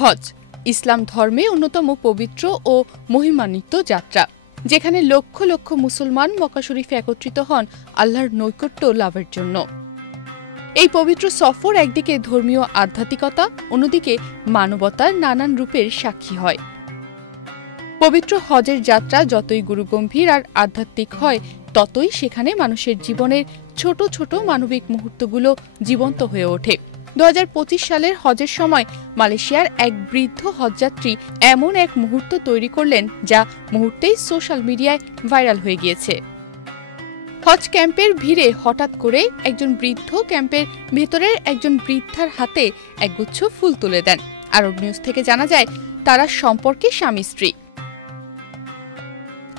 হজ ইসলাম ধর্মে অন্যতম পবিত্র ও মহিমান্বিত যাত্রা, যেখানে লক্ষ লক্ষ মুসলমান মক্কা শরীফে একত্রিত হন আল্লাহর নৈকট্য লাভের জন্য। এই পবিত্র সফর একদিকে ধর্মীয় আধ্যাত্মিকতা, অন্যদিকে মানবতার নানান রূপের সাক্ষী হয়। পবিত্র হজের যাত্রা যতই গুরুগম্ভীর আর আধ্যাত্মিক হয়, ততই সেখানে মানুষের জীবনের ছোট ছোট মানবিক মুহূর্তগুলো জীবন্ত হয়ে ওঠে। 2025 সালের হজের সময় মালয়েশিয়ার এক বৃদ্ধ হজযাত্রী এমন এক মুহূর্ত তৈরি করলেন, যা মুহূর্তেই সোশ্যাল মিডিয়ায় ভাইরাল হয়ে গিয়েছে। হজ ক্যাম্পের ভিড়ে হঠাৎ করে একজন বৃদ্ধ ক্যাম্পের ভেতরের একজন বৃদ্ধার হাতে একগুচ্ছ ফুল তুলে দেন। আরব নিউজ থেকে জানা যায়, তারা সম্পর্কে স্বামী স্ত্রী।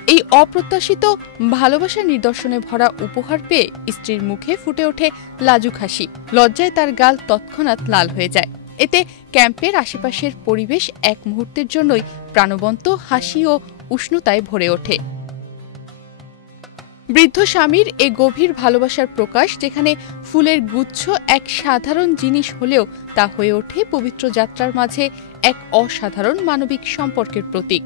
এই অপ্রত্যাশিত ভালোবাসার নিদর্শনে ভরা উপহার পেয়ে স্ত্রীর মুখে ফুটে ওঠে লাজুক হাসি। লজ্জায় তার গাল তৎক্ষণাৎ লাল হয়ে যায়। এতে ক্যাম্পের আশেপাশের পরিবেশ এক মুহূর্তের জন্যই প্রাণবন্ত হাসি ও উষ্ণতায় ভরে ওঠে। বৃদ্ধ স্বামীর এ গভীর ভালোবাসার প্রকাশ, যেখানে ফুলের গুচ্ছ এক সাধারণ জিনিস হলেও তা হয়ে ওঠে পবিত্র যাত্রার মাঝে এক অসাধারণ মানবিক সম্পর্কের প্রতীক।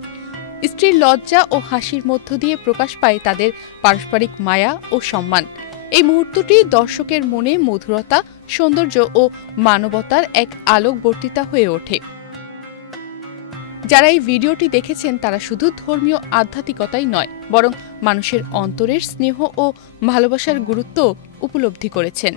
স্ত্রীর লজ্জা ও হাসির মধ্য দিয়ে প্রকাশ পায় তাদের পারস্পরিক মায়া ও সম্মান। এই মুহূর্তটি দর্শকের মনে মধুরতা, সৌন্দর্য ও মানবতার এক আলোকবর্তিতা হয়ে ওঠে। যারা এই ভিডিওটি দেখেছেন, তারা শুধু ধর্মীয় আধ্যাত্মিকতাই নয়, বরং মানুষের অন্তরের স্নেহ ও ভালোবাসার গুরুত্ব উপলব্ধি করেছেন।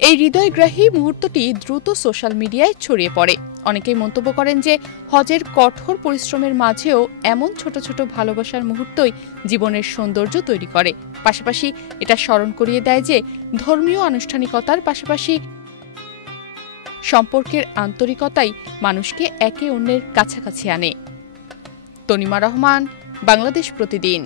এই হৃদয়গ্রাহী মুহূর্তটি দ্রুত সোশ্যাল মিডিয়ায় ছড়িয়ে পড়ে। অনেকেই মন্তব্য করেন যে হজের কঠোর পরিশ্রমের মাঝেও এমন ছোট ছোট ভালোবাসার মুহূর্তই জীবনের সৌন্দর্য তৈরি করে। পাশাপাশি এটা স্মরণ করিয়ে দেয় যে ধর্মীয় আনুষ্ঠানিকতার পাশাপাশি সম্পর্কের আন্তরিকতাই মানুষকে একে অন্যের কাছাকাছি আনে। তনিমা রহমান, বাংলাদেশ প্রতিদিন।